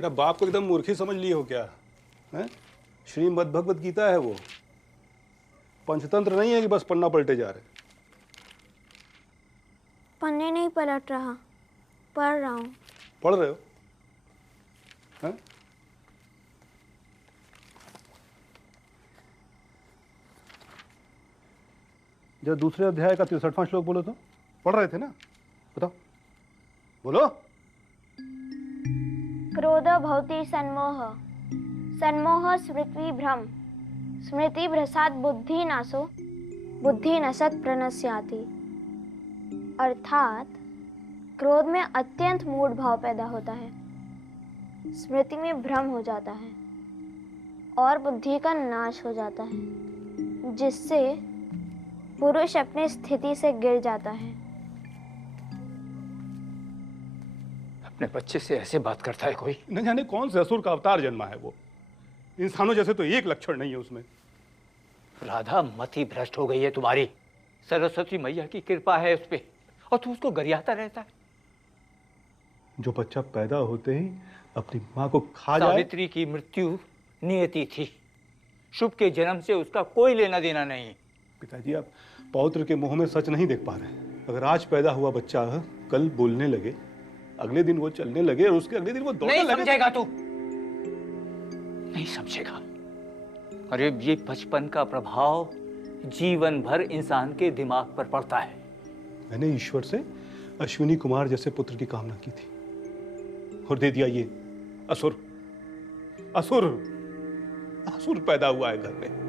बेटा बाप को एकदम मूर्खी समझ ली हो क्या है? श्रीमद् भगवत गीता है वो, पंचतंत्र नहीं है कि बस पन्ना पलटे जा रहे। पन्ने नहीं पलट रहा, पढ़ रहा हूँ। पढ़ रहे हो हैं? जब दूसरे अध्याय का 63वां श्लोक बोलो तो पढ़ रहे थे ना, बताओ बोलो। क्रोध भवति सन्मोह, सन्मोह स्मृति भ्रम, स्मृति भ्रसात बुद्धि नाशो, बुद्धि नसत प्रणश्याति। अर्थात क्रोध में अत्यंत मूढ़ भाव पैदा होता है, स्मृति में भ्रम हो जाता है और बुद्धि का नाश हो जाता है, जिससे पुरुष अपनी स्थिति से गिर जाता है। अपने बच्चे से ऐसे बात करता है कोई? न जाने कौन से असुर का अवतार जन्मा है वो, इंसानों जैसे तो एक लक्षण नहीं है उसमें। राधा मति भ्रष्ट हो गई है तुम्हारी। सरस्वती मैया की कृपा है उस पे और तू उसको गरियाता रहता है। जो बच्चा पैदा होते ही अपनी माँ को खा जाए। सावित्री की मृत्यु नियति थी, शुभ के जन्म से उसका कोई लेना देना नहीं। पिताजी आप पौत्र के मुंह में सच नहीं देख पा रहे। अगर आज पैदा हुआ बच्चा कल बोलने लगे, अगले दिन वो चलने लगे और उसके अगले दिन वो दौड़ने लगे। नहीं समझेगा तू, नहीं समझेगा। अरे ये बचपन का प्रभाव जीवन भर इंसान के दिमाग पर पड़ता है। मैंने ईश्वर से अश्विनी कुमार जैसे पुत्र की कामना की थी और दे दिया ये असुर। असुर असुर पैदा हुआ है घर में।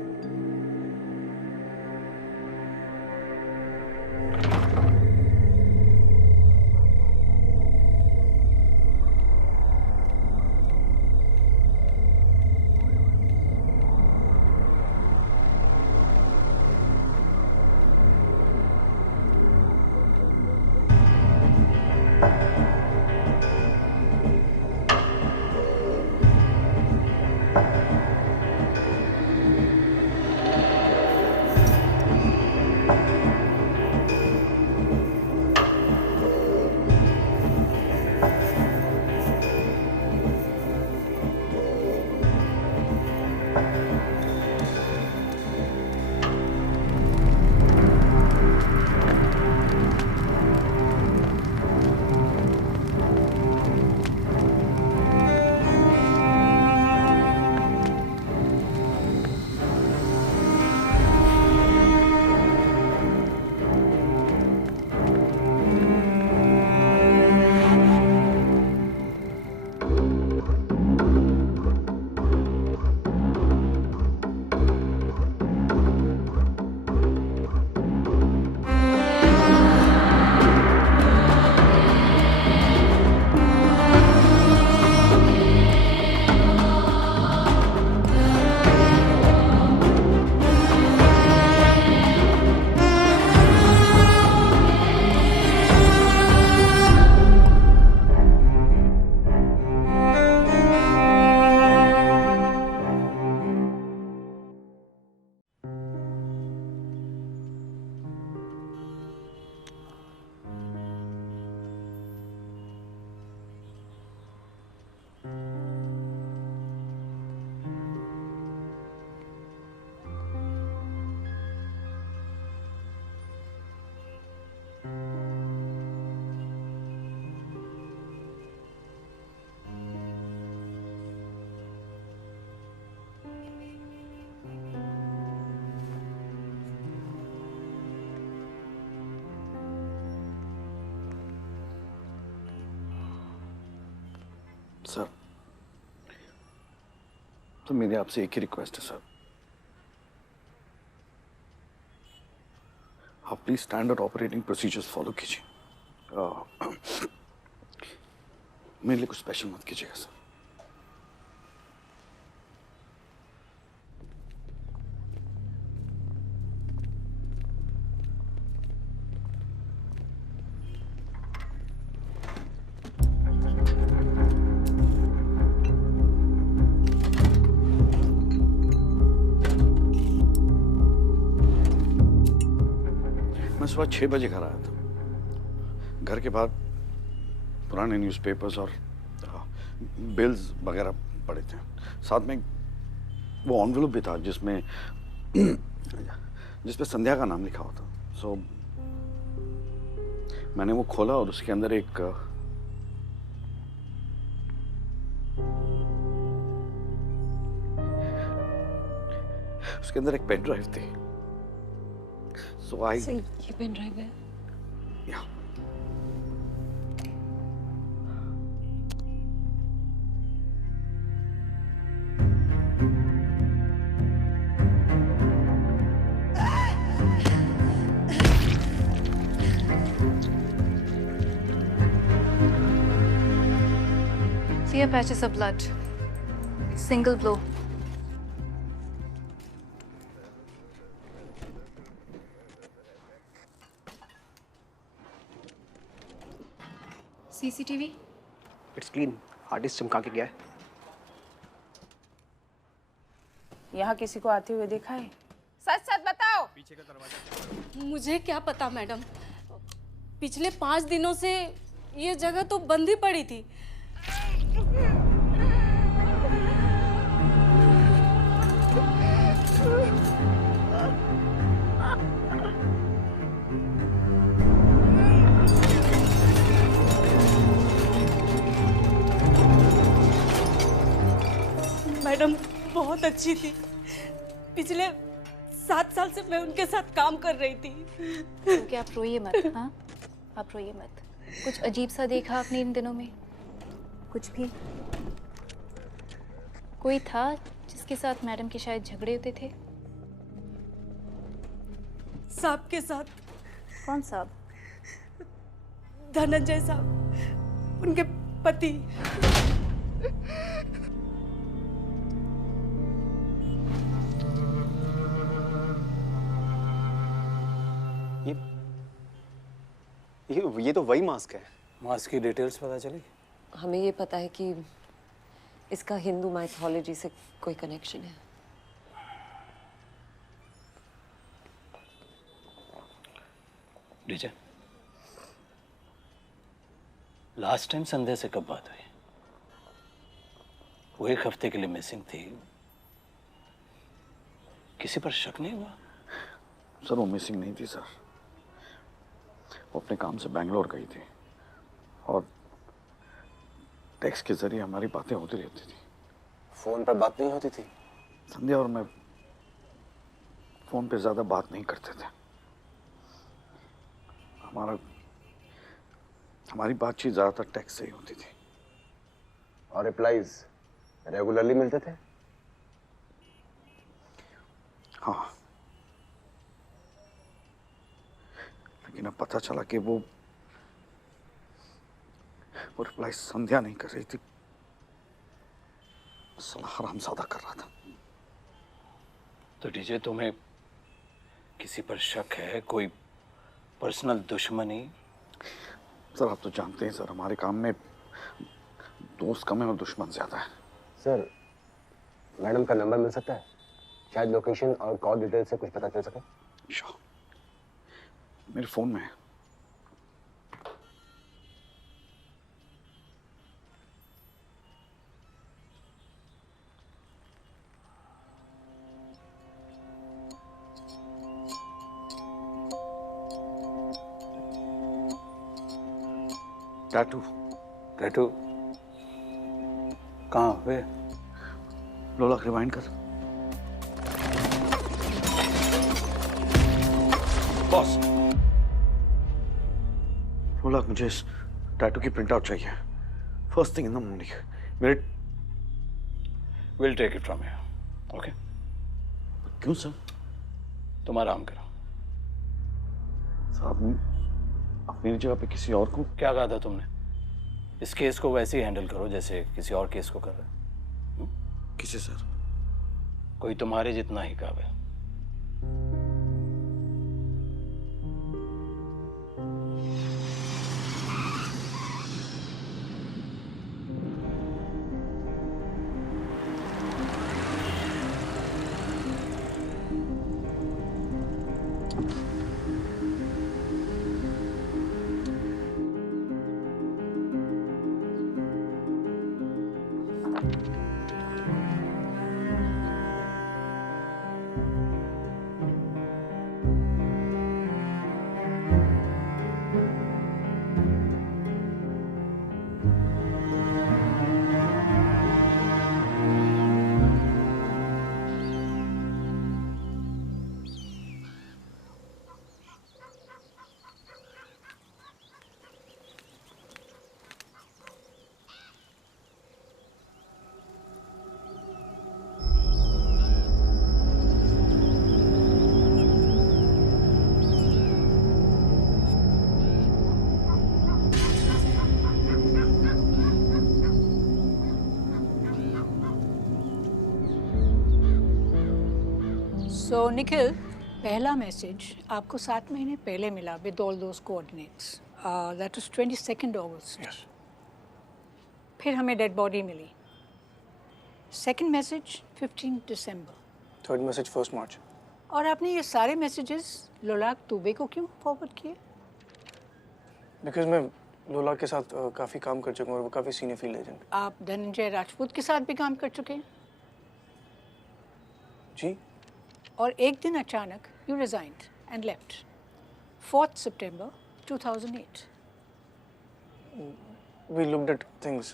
सर, तो मेरी आपसे एक ही रिक्वेस्ट है सर, आप please standard operating procedures follow कीजिए। मेरे लिए कुछ स्पेशल मत कीजिएगा सर। मैं सुबह 6 बजे घर आया था। घर के बाद पुराने न्यूज़पेपर्स और बिल्स वगैरह पड़े थे, साथ में वो एनवेलप भी था जिसमें संध्या का नाम लिखा हुआ था। सो मैंने वो खोला और उसके अंदर एक पेन ड्राइव थी। सो ये पेन ड्राइव है। या Clear patches of blood. Single blow. CCTV? It's clean. Hard disk चमका के गया है। यहाँ किसी को आते हुए देखा है? सच सच बताओ। मुझे क्या पता मैडम, पिछले 5 दिनों से ये जगह तो बंद ही पड़ी थी। मैडम बहुत अच्छी थी। पिछले 7 साल से मैं उनके साथ काम कर रही थी। क्योंकि आप रोइए मत। हाँ, आप रोइए मत। कुछ अजीब सा देखा आपने इन दिनों में? कुछ भी? कोई था जिसके साथ मैडम के शायद झगड़े होते थे? साहब के साथ। कौन साहब? धनंजय साहब, उनके पति। ये तो वही मास्क है। मास्क की डिटेल्स पता चली? हमें ये पता है कि इसका हिंदू माइथोलॉजी से कोई कनेक्शन है। डीजे, लास्ट टाइम संध्या से कब बात हुई? वो 1 हफ्ते के लिए मिसिंग थी। किसी पर शक नहीं हुआ? सर वो मिसिंग नहीं थी सर, वो अपने काम से बैंगलोर गई थी और टेक्स्ट के जरिए हमारी बातें होती रहती थी। फोन पर बात नहीं होती थी? संध्या और मैं फोन पे ज्यादा बात नहीं करते थे। हमारी बातचीत ज्यादातर टेक्स्ट से ही होती थी। और रिप्लाईज रेगुलरली मिलते थे? हाँ, लेकिन अब पता चला कि वो रिप्लाई संध्या नहीं कर रही थी, साला हरामजादा कर रहा था। तो डीजे, तुम्हें किसी पर शक है? कोई पर्सनल दुश्मनी? सर आप तो जानते हैं सर, हमारे काम में दोस्त कम है और दुश्मन ज्यादा है। सर मैडम का नंबर मिल सकता है? शायद लोकेशन और कॉल डिटेल से कुछ पता चल सके। श्योर, मेरे फोन में है। टैटू टैटू कहाँ हुए? लोला रिवाइंड कर। बॉस, लोला मुझे इस टैटू की प्रिंट आउट चाहिए, first thing in the morning. मेरे will take it from here. Okay? क्यों सर? तुम आराम करो। साहब आप मेरी जगह पे किसी और को। क्या कहा था तुमने? इस केस को वैसे ही हैंडल करो जैसे किसी और केस को कर रहे हो। किसे सर? कोई तुम्हारे जितना ही काबिल। So निखिल, पहला मैसेज आपको 7 महीने पहले मिला with all those coordinates. That was 22nd August. Yes. फिर हमें डेड बॉडी मिली. Second message 15 December. Third message 1st March. और आपने ये सारे मैसेजेस लोलाक दुबे को क्यों फॉरवर्ड किए? Because मैं लोला के साथ काफ़ी काम कर चुका हूँ और वो काफ़ी सीनियर फील्ड एजेंट. आप धनंजय राजपूत के साथ भी काम कर चुके हैं? जी. और एक दिन अचानक you resigned and left. 4th September 2008. We looked at things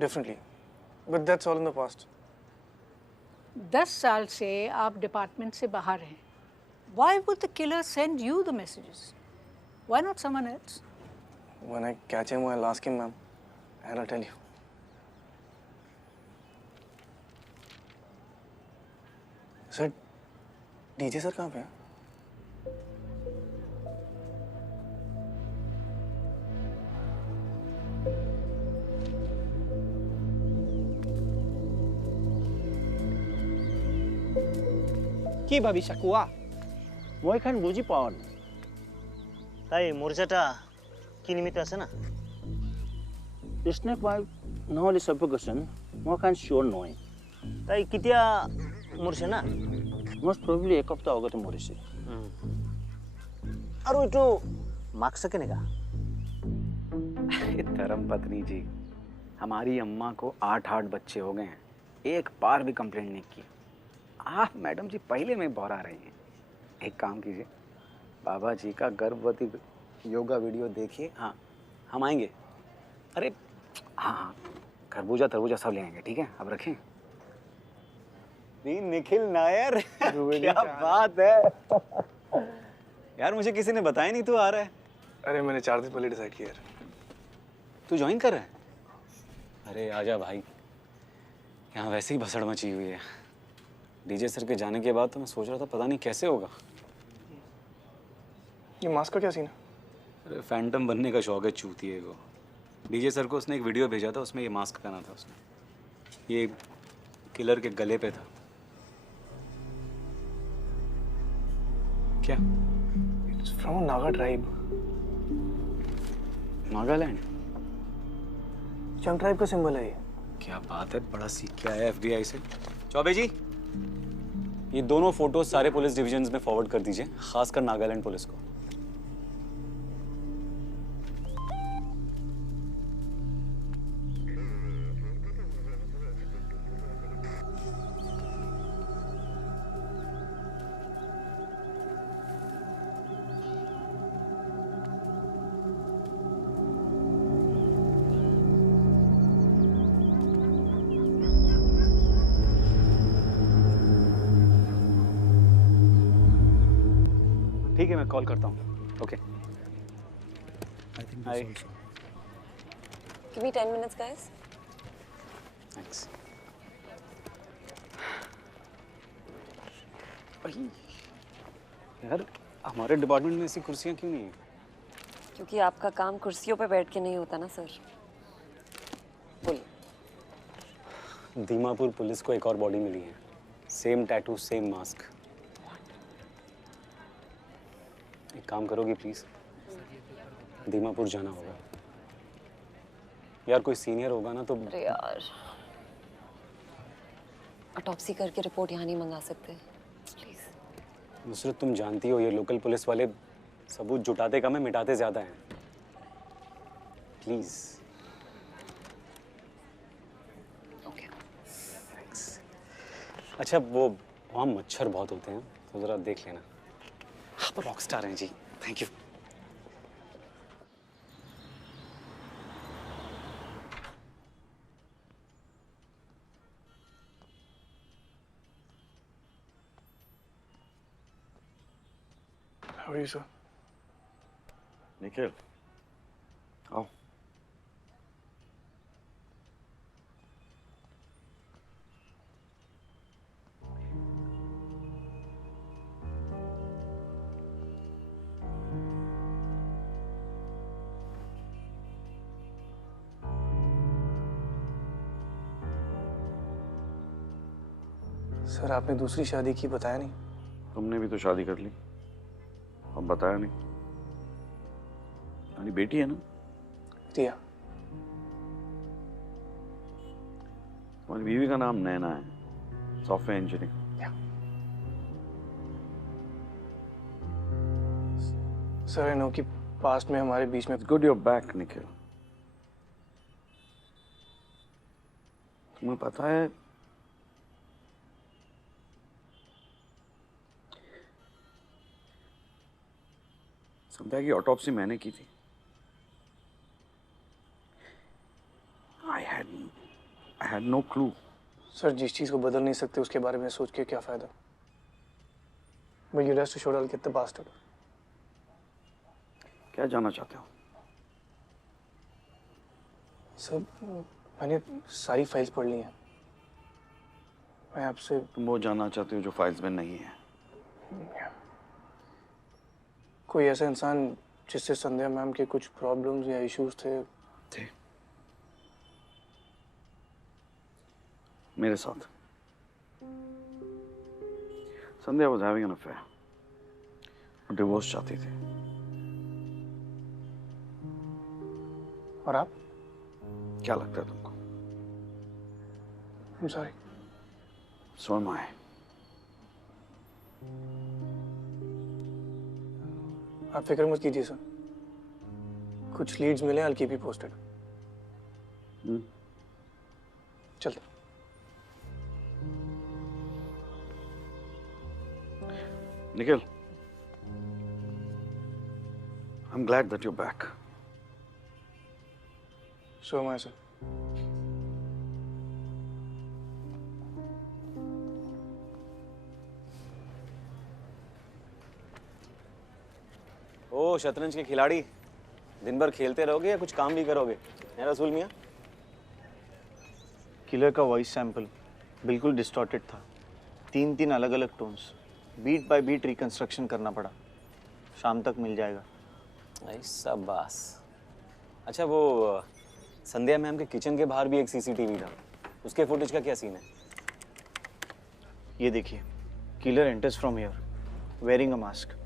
differently. But that's all in the past. 10 साल से आप डिपार्टमेंट से बाहर हैं. Why would the killer send you the messages? Why not someone else? When I catch him, I'll ask him, ma'am, and I'll tell you. Sir, DJ sir कहाँ पे हैं? কি ভাবিছা কোৱা মই খান বুজি পাওঁ তাই মৰ্যাদা কি নিমিত্ত আছে না স্নেক ওয়াইফ নহ'লে সাফোকেশন মই খান শিওর নহয় তাই কেতিয়া মৰিছে না মোস্ট প্ৰবলি এক সপ্তাহ আগতে মৰিছে আৰু এইটো মাৰ্কস কেনেকা धर्मपत्नी जी, हमारी अम्मा को 8 बच्चे हो गए हैं, एक बार भी कंप्लेंट नहीं की। आप मैडम जी पहले में बौरा रही हैं। एक काम कीजिए, बाबा जी का गर्भवती योगा वीडियो देखिए। हाँ, हम आएंगे। अरे हाँ हाँ, खरबूजा तरबूजा सब ले आएंगे, ठीक है? अब रखें। नहीं निखिल नायर, क्या बात है यार, मुझे किसी ने बताया नहीं तू आ रहा है। अरे मैंने 4 दिन पहले डिसाइड किया यार। तू ज्वाइन कर रहा है? अरे आजा भाई, यहाँ वैसे ही भसड़ मची हुई है। डीजे सर के जाने के बाद तो मैं सोच रहा था पता नहीं कैसे होगा। ये मास्क का क्या सीन है? अरे फैंटम बनने का शौक है चूतिए को। डीजे सर को उसने एक वीडियो भेजा था, उसमें ये मास्क पहना था उसने। ये किलर के गले पे था। क्या? It's from a Naga tribe. Nagaland? चंग ट्राइब का सिंबल है ये। क्या बात है, बड़ा सीख के आया FBI से। चौबे जी, ये दोनों फोटोज सारे पुलिस डिविजन्स में फॉरवर्ड कर दीजिए, खासकर नागालैंड पुलिस को। ठीक है, मैं कॉल करता हूँ। ओके। हाय। Give me 10 minutes, guys. Thanks. यार, हमारे डिपार्टमेंट में ऐसी कुर्सियाँ क्यों नहीं हैं? क्योंकि आपका काम कुर्सियों पे बैठ के नहीं होता ना सर। बोलिए। दीमापुर पुलिस को एक और बॉडी मिली है, सेम टैटू, सेम मास्क। एक काम करोगी प्लीज? दीमापुर जाना होगा यार, कोई सीनियर होगा ना तो। अरे यार, ऑटोप्सी करके रिपोर्ट यहाँ नहीं मंगा सकते प्लीज। नुसरत, तुम जानती हो ये लोकल पुलिस वाले सबूत जुटाते कम है, मिटाते ज्यादा हैं। प्लीज। ओके। थैंक्स। अच्छा, वो वहाँ मच्छर बहुत होते हैं, तो जरा देख लेना। आप रॉकस्टार हैं जी, thank you. How are you, sir? Nikhil, आओ। सर, आपने दूसरी शादी की, बताया नहीं। तुमने भी तो शादी कर ली, अब बताया नहीं। तुम्हारी बेटी है ना? रिया। तुम्हारी बीवी का नाम नैना है, software engineer. Sir I know कि पास्ट में हमारे बीच में गुड योर बैक निखिल। तुम्हें पता है संध्या की ऑटोप्सी मैंने की थी। I had no clue। Sir जिस चीज को बदल नहीं सकते उसके बारे में सोच के क्या फायदा। Will you rest assured I'll get the bastard। क्या जानना चाहते हो? सर मैंने सारी फाइल्स पढ़ ली हैं। मैं आपसे तुम वो जानना चाहते हो जो फाइल्स में नहीं है? कोई ऐसा इंसान जिससे संध्या मैम के कुछ प्रॉब्लम्स या इश्यूज थे? मेरे साथ संध्या was having an affair और डिवोर्स चाहती थी। और आप? क्या लगता है तुमको? I'm sorry। So am I। आप फिक्र मत कीजिए सर, कुछ लीड्स मिले I'll keep you posted। चलते। Nikhil, I'm glad that you're back। So am I, sir। ओ शतरंज के खिलाड़ी, दिन भर खेलते रहोगे या कुछ काम भी करोगे? है रसूल मियां? किलर का वॉइस सैंपल बिल्कुल डिस्टॉर्टेड था। 3 अलग अलग tones, beat by beat reconstruction करना पड़ा। शाम तक मिल जाएगा। ऐसा बस। अच्छा वो संध्या मैम के किचन के बाहर भी एक सीसीटीवी था, उसके फुटेज का क्या सीन है? ये देखिए, killer enters from here wearing a mask.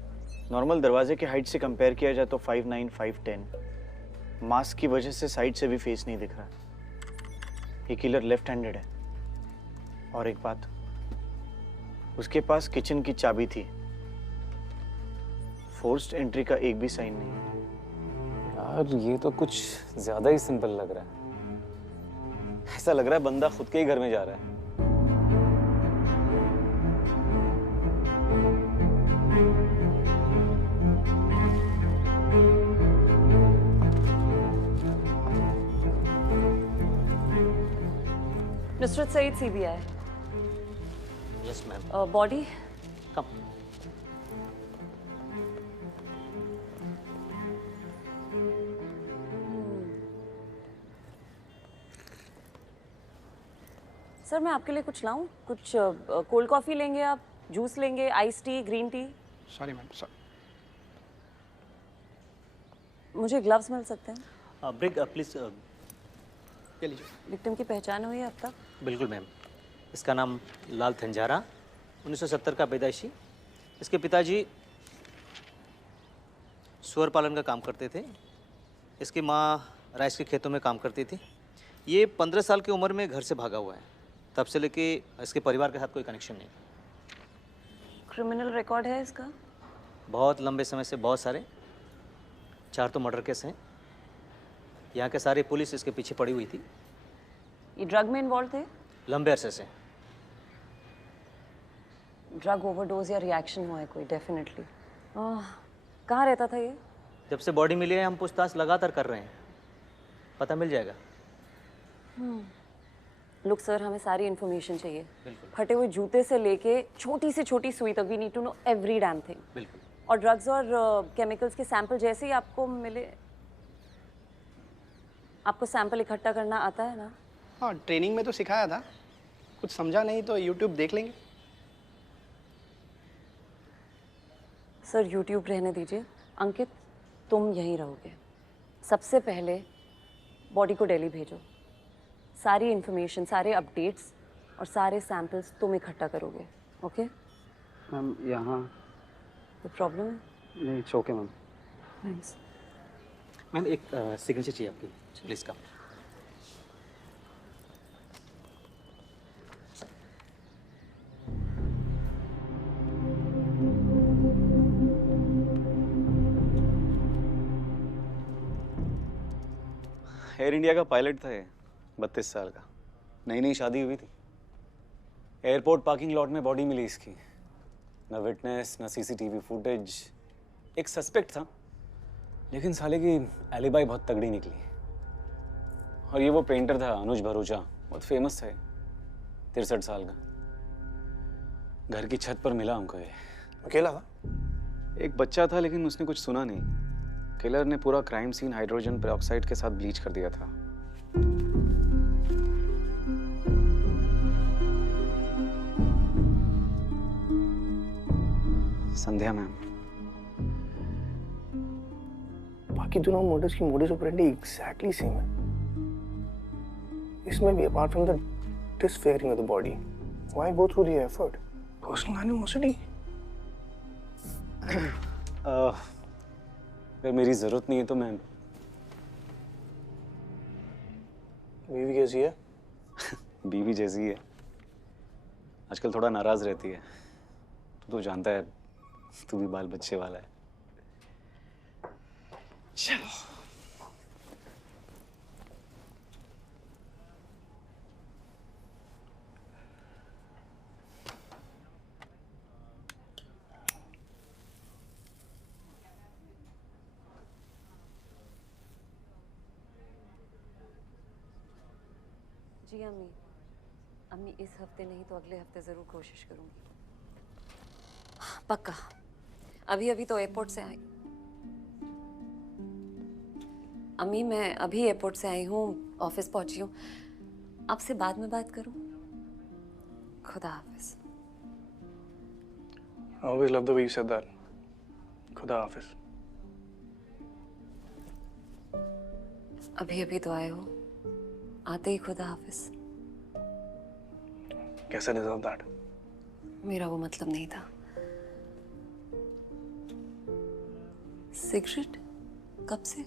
Normal दरवाजे के हाइट से कंपेयर किया जाए तो 5'9", 5'10। मास्क की वजह से साइड से भी फेस नहीं दिख रहा। ये किलर लेफ्ट हैंडेड है। और एक बात, उसके पास किचन की चाबी थी। फोर्स्ड एंट्री का एक भी साइन नहीं है। यार ये तो कुछ ज्यादा ही सिंपल लग रहा है। ऐसा लग रहा है बंदा खुद के ही घर में जा रहा है। Nusrat Saeed CBI। Yes ma'am. Body come. Sir मैं आपके लिए कुछ लाऊं? कुछ कोल्ड कॉफी लेंगे आप? जूस लेंगे? Ice tea, green tea? Sorry ma'am, sir. मुझे ग्लव्स मिल सकते हैं? Break please. ले लीजिए। विक्टिम की पहचान हुई है अब तक? बिल्कुल मैम। इसका नाम लाल थंजारा, 1970 का पैदाइशी। इसके पिताजी सुअर पालन का काम करते थे। इसकी माँ राइस के खेतों में काम करती थी। ये 15 साल की उम्र में घर से भागा हुआ है। तब से लेके इसके परिवार के साथ कोई कनेक्शन नहीं। क्रिमिनल रिकॉर्ड है इसका? बहुत लंबे समय से बहुत सारे, 4 तो मर्डर केस हैं। यहाँ के सारी पुलिस इसके पीछे पड़ी हुई थी। ये ड्रग में इन्वॉल्व थे? लंबे अरसे से। ड्रग ओवरडोज या रिएक्शन हुआ है कोई? डेफिनेटली। कहाँ रहता था ये? जब से बॉडी मिली है हम पूछताछ लगातार कर रहे हैं, पता मिल जाएगा। लुक सर, हमें सारी इन्फॉर्मेशन चाहिए। बिल्कुल। फटे हुए जूते से लेके छोटी से छोटी सुई तक। We need to know every damn thing. बिल्कुल। और ड्रग्स और केमिकल्स के सैंपल जैसे ही आपको मिले। आपको सैंपल इकट्ठा करना आता है ना? हाँ, ट्रेनिंग में तो सिखाया था। कुछ समझा नहीं तो यूट्यूब देख लेंगे। सर यूट्यूब रहने दीजिए। अंकित तुम यहीं रहोगे। सबसे पहले बॉडी को दिल्ली भेजो। सारी इन्फॉर्मेशन, सारे अपडेट्स और सारे सैंपल्स तुम इकट्ठा करोगे। ओके? मैम यहाँ कोई प्रॉब्लम है? नहीं, it's okay ma'am. Thanks. Ma'am एक सिग्नेचर चाहिए आपकी, प्लीज़ कम। एयर इंडिया का पायलट था ये, 32 साल का। नई नई शादी हुई थी। एयरपोर्ट पार्किंग लॉट में बॉडी मिली इसकी। न विटनेस, न सीसीटीवी फुटेज। एक सस्पेक्ट था, लेकिन साले की एलिबाई बहुत तगड़ी निकली। और ये वो पेंटर था अनुज भरूचा, बहुत फेमस था, 63 साल का। घर की छत पर मिला हमको ये। अकेला था? एक बच्चा था, लेकिन उसने कुछ सुना नहीं। किलर ने पूरा क्राइम सीन हाइड्रोजन पेरोक्साइड के साथ ब्लीच कर दिया था। संध्या मैम। बाकी दोनों मर्डर्स की मोडिस ऑपरेंडी एग्जैक्टली सेम है। इसमें भी apart from the disfiguring of the body, why go through the effort? Personal animosity. अगर मेरी जरूरत नहीं है तो मैं। बीवी कैसी है? बीवी जैसी है। आजकल थोड़ा नाराज रहती है। तू तो जानता है, तू भी बाल बच्चे वाला है। चलो। जी अम्मी, अम्मी इस हफ्ते नहीं तो अगले हफ्ते ज़रूर कोशिश करूँगी, पक्का। अभी अभी तो एयरपोर्ट से आई। अम्मी मैं अभी एयरपोर्ट से आई हूँ, ऑफिस पहुँची हूँ। आपसे बाद में बात करूँ? खुदा हाफिज। I always love the way you said that. खुदा हाफिज। अभी अभी तो आए हो, आते ही खुदा हाफिज। कैसा डिजर्व दैट? मेरा वो मतलब नहीं था। सिगरेट? कब से?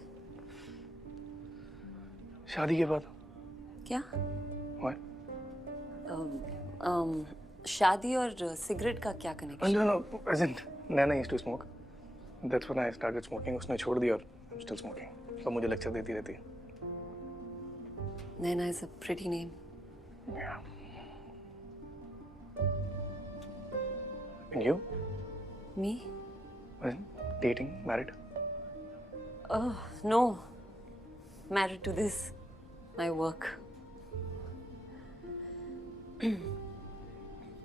शादी के बाद। क्या? Why? शादी और सिगरेट का क्या connection? No, as in, Naina used to smoke. That's when I started smoking. उसने छोड़ दिया और I'm still smoking. तो मुझे लेक्चर देती रहती है। Naina is a pretty name. Yeah. And you? Me? Dating, married? Oh, no. Married to this, my work.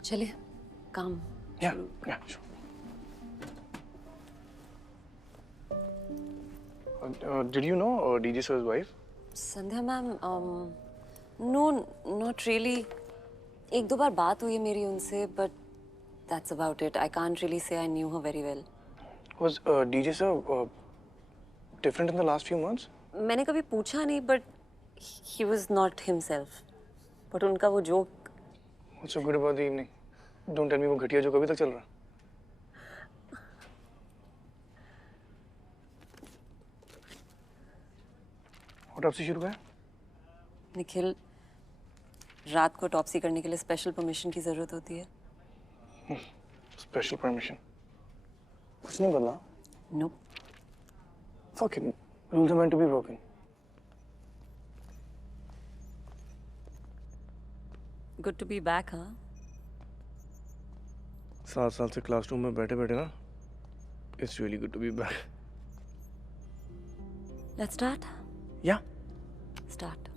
चलिए, काम। Yeah, sure. Did you know DJ sir's wife? Sandhya ma'am, no, not really. एक दो बार बात हुई है मेरी उनसे, but that's about it. I can't really say I knew her very well. Was DJ sir different in the last few months? मैंने कभी पूछा नहीं, but he was not himself. But उनका वो joke. What's so good about the evening? Don't tell me वो घटिया जो कभी तक चल रहा। ऑटोप्सी शुरू है? निखिल, रात को ऑटोप्सी करने के लिए स्पेशल परमिशन की जरूरत होती है। Special permission? कुछ नहीं बदला? No. Fucking rules are meant to be broken. Good to be back, huh? 7 साल से क्लासरूम में बैठे बैठे ना, it's really good to be back. Let's start. Yeah. Start.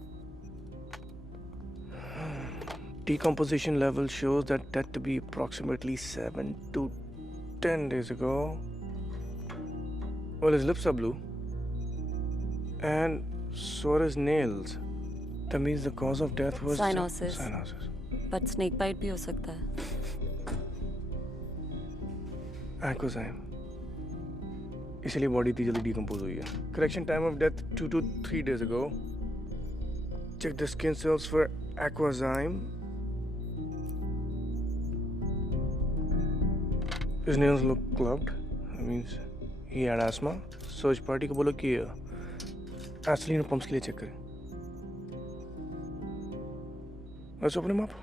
Decomposition level shows that death to be approximately 7 to 10 days ago. Well, his lips are blue. And so are his nails. That means the cause of death was Cyanosis. cyanosis. But snake bite भी हो सकता है। Aquazyme. इसलिए body इतनी जल्दी decompose हुई है। Correction time of death 2 to 3 days ago. Check the skin cells for aquazyme. His nails look clubbed. That means he had asthma. Search party को बोलो कि एसिलिन पंप्स के लिए चेक करें. Let's open him up.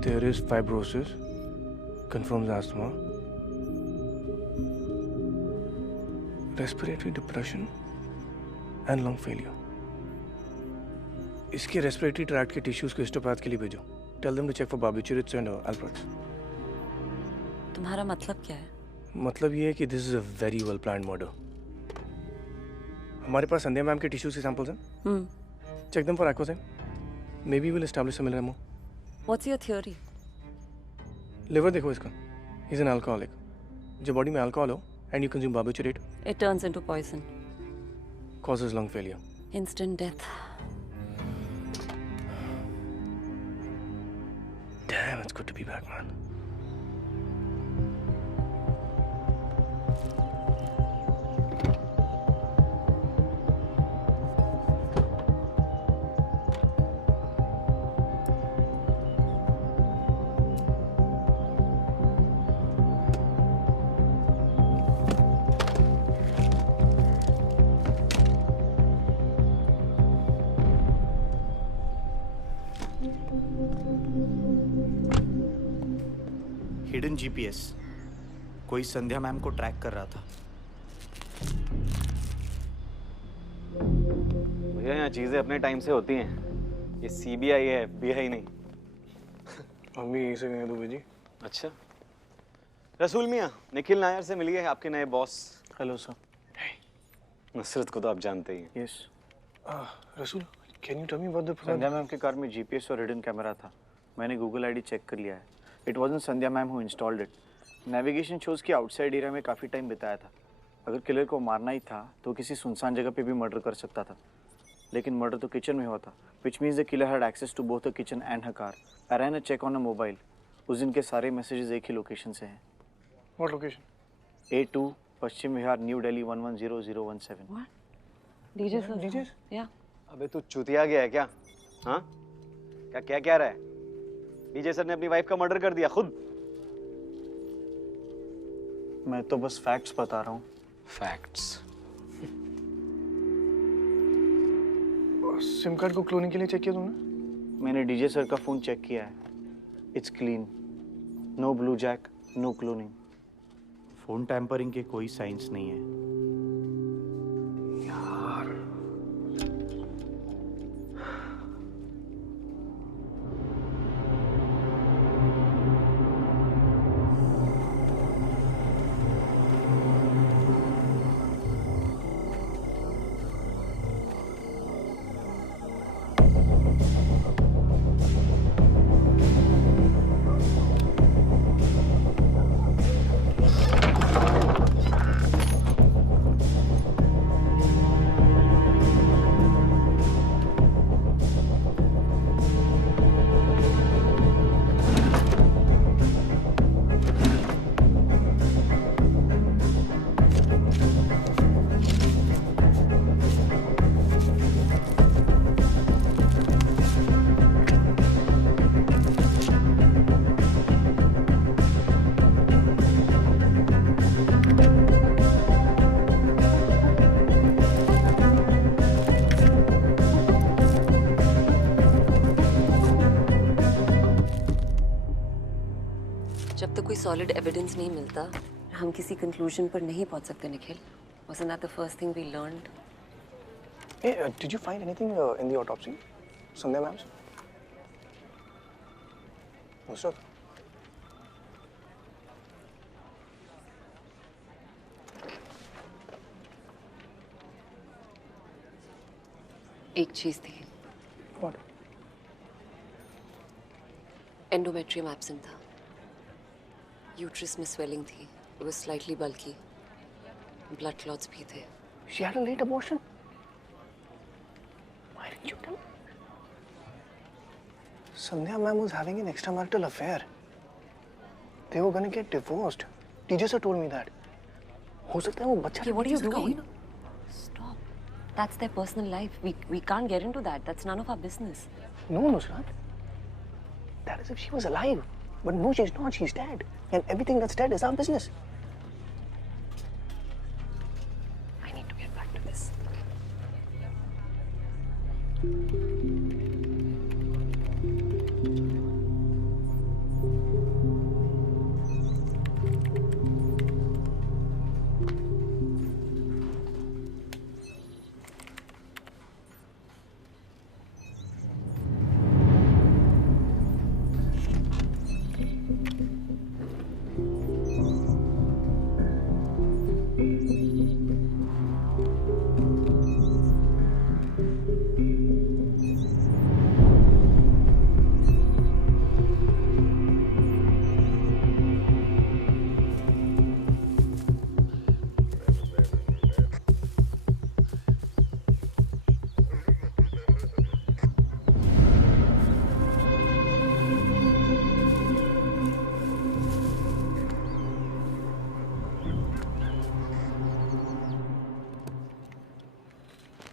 There is fibrosis, confirms asthma, respiratory depression and lung failure. इसके respiratory tract के tissues को histopath के लिए भेजो. Tell them to check for barbiturates and Alprox. तुम्हारा मतलब क्या है? मतलब ये है कि this is a very well planned murder. हमारे पास संध्या मैम के tissues के samples हैं. Check them for Acozyme. Maybe we'll establish similar MO. What's your theory? Liver देखो इसका. He's an alcoholic. जब बॉडी में अल्कोहल हो and you consume barbiturate, It turns into poison. causes lung failure. Instant death. Damn, it's good to be back, man. Hidden GPS कोई संध्या ma'am को track कर रहा था। भैया यहाँ चीजें अपने टाइम से होती हैं। ये सीबीआई है, एफबीआई नहीं। मम्मी यही से गए दुबे जी। अच्छा, रसूल मियाँ, निखिल नायर से मिलिए, आपके नए बॉस। Hello sir. नुसरत को तो आप जानते ही हैं। Yes. Rasool, can you tell me what the Sandhya ma'am के कार में जीपीएस और हिडन कैमरा था। मैंने गूगल आईडी चेक कर लिया है। It wasn't Sandhya ma'am who installed it. Navigation shows की आउटसाइड एरिया में काफ़ी टाइम बिताया था। अगर किलर को मारना ही था तो किसी सुनसान जगह पे भी मर्डर कर सकता था, लेकिन मर्डर तो किचन में हुआ था, which means the killer had access to both the kitchen and her car. I ran a check on a mobile. उस दिन के सारे मैसेजेस एक ही लोकेशन से हैं। What location? A2 Paschim Vihar, new Delhi 110017। DJ sir. DJ? या। अबे तू चुतिया गया है क्या? हाँ? क्या रहा है? डीजे सर ने अपनी वाइफ का मर्डर कर दिया खुद। मैं तो बस फैक्ट्स बता रहा हूँ। फैक्ट्स? सिम कार्ड को क्लोनिंग के लिए चेक किया तुमने? मैंने डीजे सर का फोन चेक किया है। It's clean, no blue jack, no cloning. Phone tampering के कोई साइंस नहीं है। जब तक कोई सॉलिड एविडेंस नहीं मिलता हम किसी कंक्लूजन पर नहीं पहुंच सकते Nikhil. Wasn't that the first thing we learned? Hey, did you find anything in the autopsy? Sandhya ma'am's? Nusrat? एक चीज थी। What? एंडोमेट्रियम एब्सेंट था। यूट्रस में स्वेलिंग थी। It was slightly bulky. Blood clots भी थे। She had a late abortion? Why didn't you tell me? Sandhya ma'am was having an extramarital affair. They were gonna get divorced. Teacher sir told me that. हो सकता है वो बच्चा। Okay, what are you doing? Stop. That's their personal life. We can't get into that. That's none of our business. No, Nusrat. That is if she was alive. But no, she's not. She's dead. And everything that's dead is our business. I need to get back to this.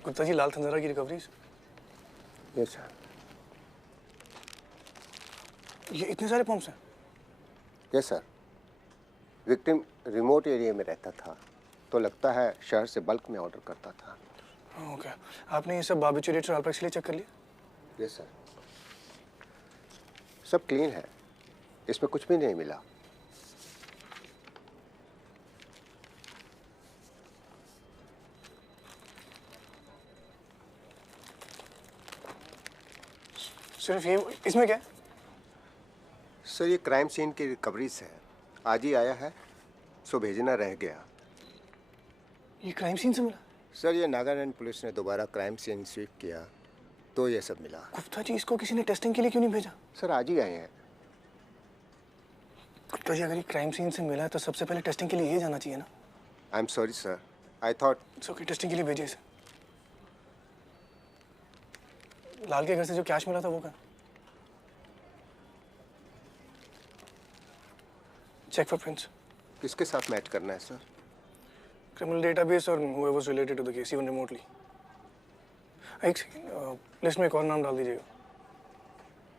Gupta ji, लाल थंजारा की recovery. Yes sir. ये इतने सारे pumps हैं? Yes sir. Victim remote area में रहता था, तो लगता है शहर से बल्क में ऑर्डर करता था। ओके, आपने ये सब बार्बिचुरेट्स और अल्प्रेक्स के लिए चेक कर लिया? Yes sir. सब क्लीन है, इसमें कुछ भी नहीं मिला। सिर्फ ये, इसमें क्या है? सर ये क्राइम सीन की रिकवरीज है, आज ही आया है, सो भेजना रह गया। ये क्राइम सीन से मिला? सर ये नागालैंड पुलिस ने दोबारा क्राइम सीन स्वीप किया तो ये सब मिला। गुप्ता जी, इसको किसी ने टेस्टिंग के लिए क्यों नहीं भेजा? सर आज ही आए हैं। गुप्ता जी, अगर ये क्राइम सीन से मिला है तो सबसे पहले टेस्टिंग के लिए ये जाना चाहिए ना? I am sorry sir, I thought. It's okay, testing के लिए भेजिए इसे। लाल के घर से जो कैश मिला था वो कहाँ? Check for prints. किसके साथ मैच करना है सर? क्रिमिनल डेटाबेस और whoever was related to the case even remotely। एक सेकंड, लिस्ट में एक और नाम डाल दीजिएगा।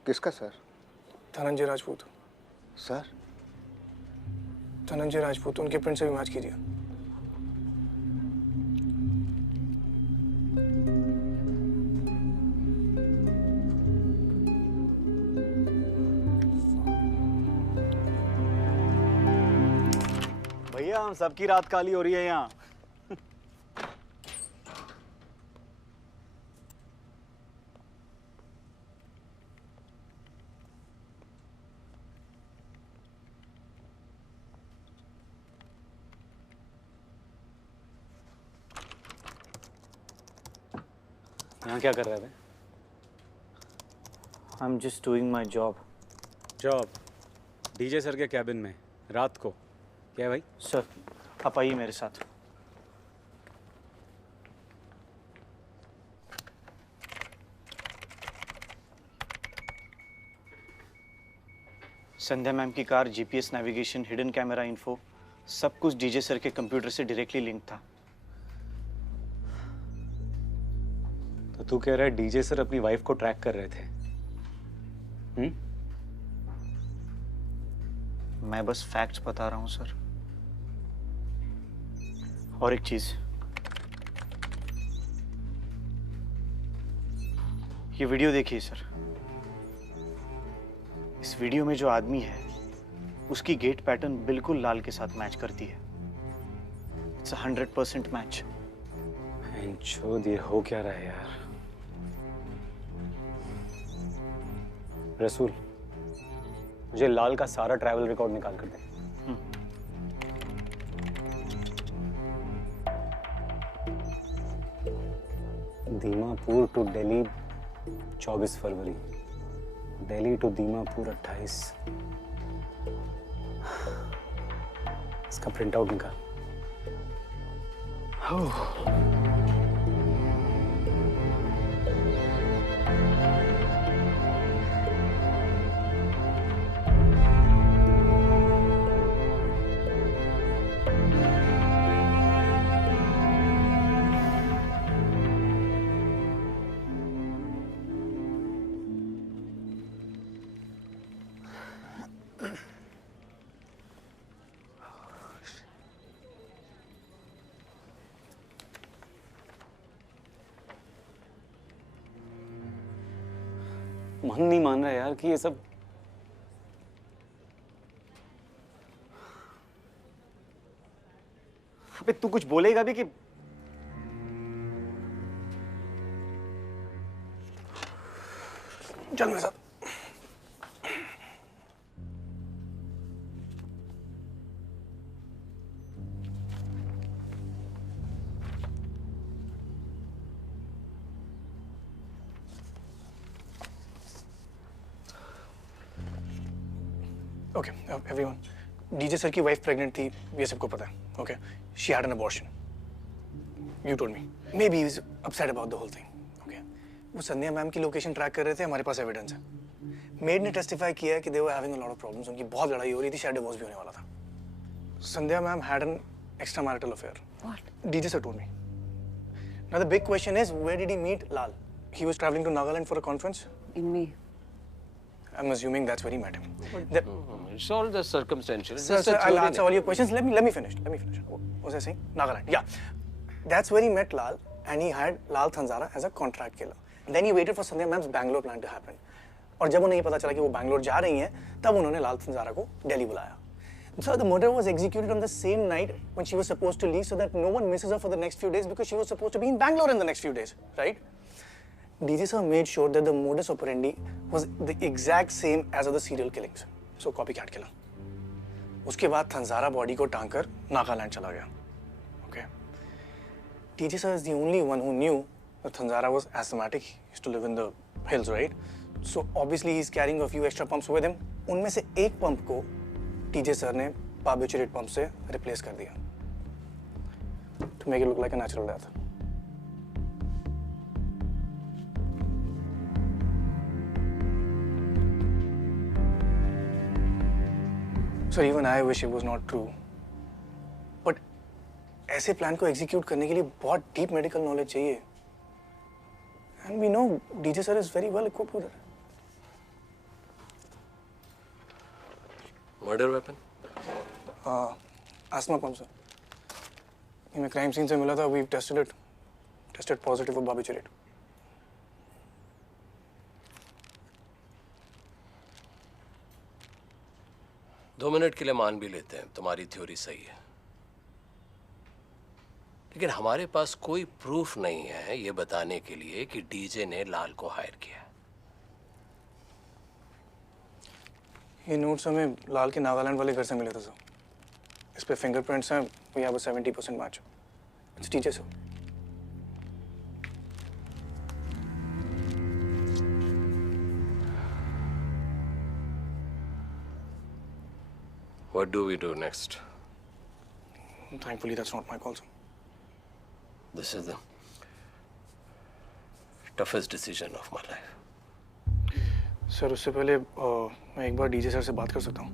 किसका सर? धनंजय राजपूत। सर? धनंजय राजपूत, उनके प्रिंट से भी मैच कीजिए। भैया हम सबकी रात काली हो रही है यहाँ। यहाँ क्या कर रहे थे? I'm just doing my job. Job? DJ sir के कैबिन में रात को? क्या है भाई? सर आप आइए मेरे साथ। संध्या मैम की car, GPS navigation, hidden camera info, सब कुछ डीजे सर के कंप्यूटर से डायरेक्टली लिंक था। तो तू कह रहा है डीजे सर अपनी वाइफ को ट्रैक कर रहे थे? मैं बस फैक्ट्स बता रहा हूं सर। और एक चीज, ये वीडियो देखिए सर। इस वीडियो में जो आदमी है उसकी गेट पैटर्न बिल्कुल लाल के साथ मैच करती है। It's 100% match. छोड़ ये हो क्या रहा है यार? रसूल, मुझे लाल का सारा ट्रैवल रिकॉर्ड निकाल कर दे। दीमापुर टू दिल्ली 24 फरवरी, दिल्ली टू दीमापुर 28। इसका प्रिंट आउट निकाल। मन नहीं मान रहा यार कि ये सब अबे तू कुछ बोलेगा भी कि चल मेरे साथ। ओके एवरीवन, डीजे सर की वाइफ प्रेग्नेंट थी, ये सबको पता है। Okay, she had an abortion, you told me, maybe he is upset about the whole thing. Okay, वो संध्या मैम की लोकेशन ट्रैक कर रहे थे, हमारे पास एविडेंस है। मेड ने टेस्टिफाई किया है कि they were having a lot of problems, उनकी बहुत लड़ाई हो रही थी, शायद डिवोर्स भी होने वाला था। Sandhya ma'am had an extra marital affair, DJ sir told me. Now the big question is, where did he meet Lal? He was traveling to Nagaland for a conference? In May. I'm assuming that's where he met him. It's all just circumstantial. Sir, I'll answer all your questions. Let me finish. What was I saying? Nagaland. Yeah. That's where he met Lal, and he had Lal Thanzara as a contract killer. And then he waited for Sandhya ma'am's Bangalore plan to happen. और जब उन्हें ये पता चला कि वो बैंगलोर जा रही हैं, तब उन्होंने लाल तंजारा को दिल्ली बुलाया. So the murder was executed on the same night when she was supposed to leave, so that no one misses her for the next few days, because she was supposed to be in Bangalore in the next few days, right? DJ sir made sure that the modus operandi was the exact same as other serial killings. So copycat killer. उसके बाद थंजारा body को टांगकर नागालैंड चला गया. Okay. DJ sir is the only one who knew that Thanzara was asthmatic. He used to live in the hills, right? So obviously he's carrying a few extra pumps with him. उनमें से एक pump को DJ sir ने barbiturate pump से replace कर दिया. To make it look like a natural death. So even I wish it was not true. But ऐसे plan को एग्जीक्यूट करने के लिए बहुत डीप मेडिकल नॉलेज चाहिए. And we know DJ sir is very well equipped with it. Murder weapon? Asthma pump, sir. ये मैं crime scene से मिला था. We've tested it. Tested positive for barbiturate. दो मिनट के लिए मान भी लेते हैं तुम्हारी थ्योरी सही है, लेकिन हमारे पास कोई प्रूफ नहीं है ये बताने के लिए कि डीजे ने लाल को हायर किया. ये नोट्स हमें लाल के नागालैंड वाले घर से मिले थे, सर. इस पे फिंगरप्रिंट्स हैं. We have a 70% match. It's DJ, sir. What do we do next? Thankfully, that's not my call, sir. This is the toughest decision of my life. Sir, उससे पहले मैं एक बार डीजे सर से बात कर सकता हूँ?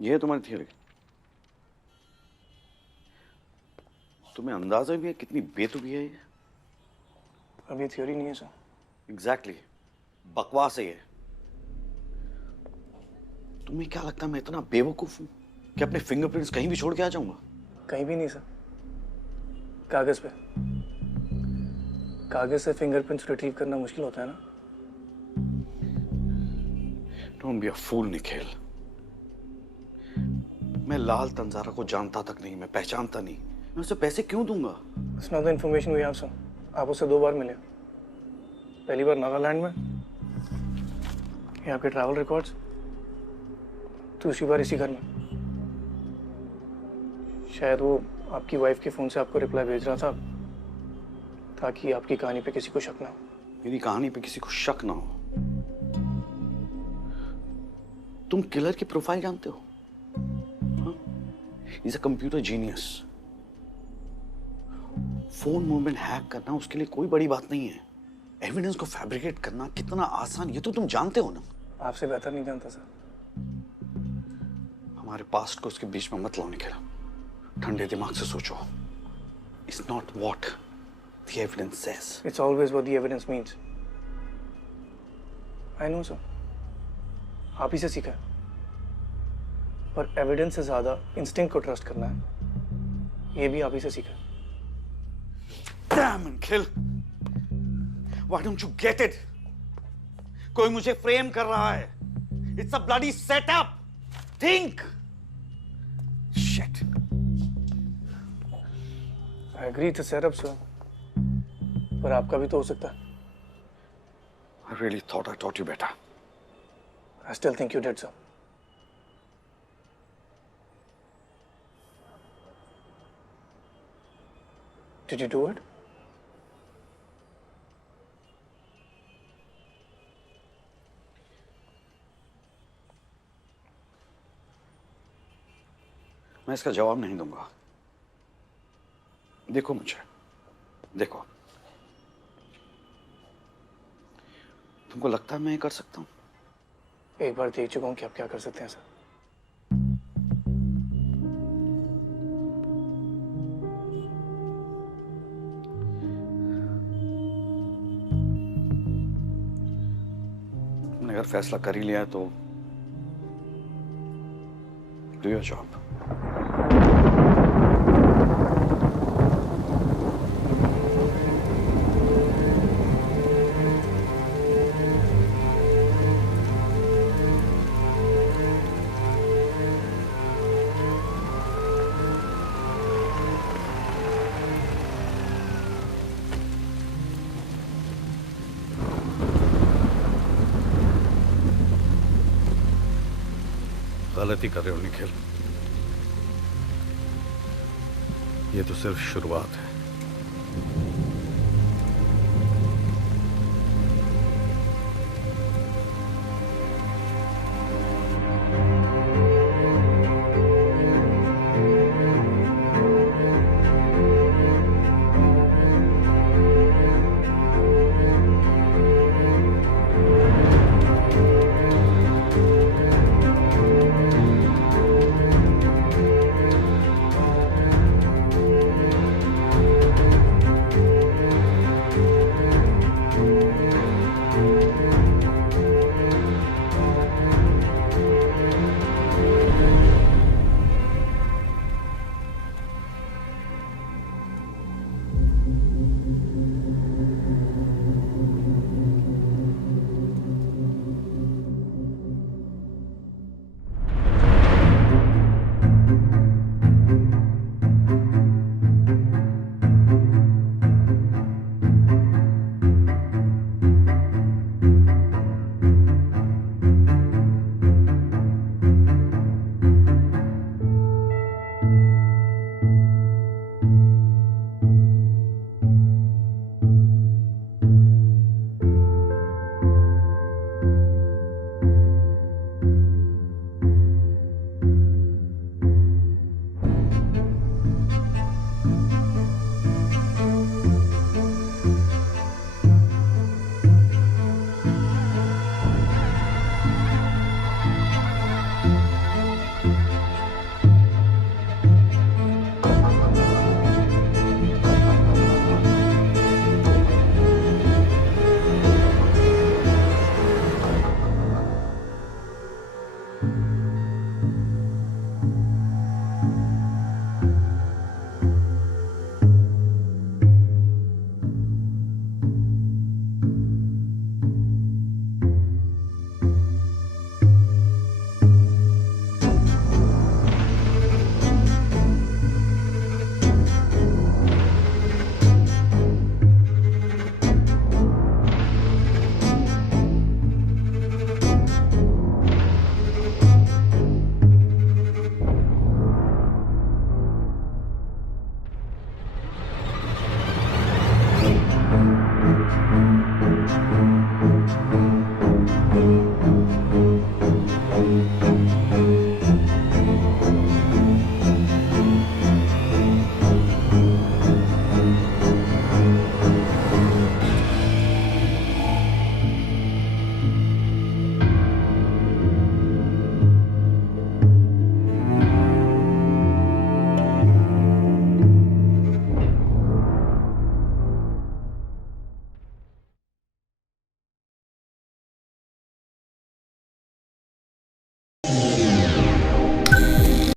ये है तुम्हारी थियरी. तुम्हें अंदाजा भी है कितनी बेतुकी है ये? अब ये थियरी नहीं है, सर. एग्जैक्टली. बकवास है ये. तुम्हें क्या लगता है मैं इतना बेवकूफ हूँ कि अपने फिंगरप्रिंट्स कहीं भी छोड़ के आ जाऊंगा? कहीं भी नहीं, सर. कागज पे. कागज से फिंगरप्रिंट्स रिट्रीव करना मुश्किल होता है ना. Don't be a fool, Nikhil. मैं लाल तंजारा को जानता तक नहीं, मैं पहचानता नहीं. मैं उसे पैसे क्यों दूंगा? It's not the information we have, sir. आप उससे 2 बार मिले. पहली बार नागालैंड में. ये आपके ट्रैवल रिकॉर्ड्स. दूसरी बार इसी घर में. शायद वो आपकी वाइफ के फोन से आपको रिप्लाई भेज रहा था ताकि आपकी कहानी पे किसी को शक ना हो. मेरी कहानी पे किसी को शक ना हो. तुम किलर की प्रोफाइल जानते हो? He's a computer genius. Phone movement hack करना उसके लिए कोई बड़ी बात नहीं है. एविडेंस को फैब्रिकेट करना कितना आसान, ये तो तुम जानते हो ना. आपसे बेहतर नहीं जानता, सर. हमारे पास्ट को उसके बीच में मत लाओ निखिल. ठंडे दिमाग से सोचो. It's not what the evidence says. It's always what the evidence means. I know, sir. आप ही से सीखा है. पर एविडेंस से ज्यादा इंस्टिंक्ट को ट्रस्ट करना है, ये भी आप ही से सीखा है. Damn, Nikhil. Why don't you get it? कोई मुझे फ्रेम कर रहा है. It's a bloody setup. Think. Shit. I agree it's a setup, sir. पर आपका भी तो हो सकता है. I really thought I taught you better. I still think you did, sir. Did you do it? मैं इसका जवाब नहीं दूंगा. देखो मुझे, देखो. तुमको लगता है मैं ये कर सकता हूँ? एक बार देख चुका हूँ कि आप क्या कर सकते हैं, सर. तुमने अगर फैसला कर ही लिया है तो do your job. गलती कर रहे हो निखिल. ये तो सिर्फ शुरुआत है.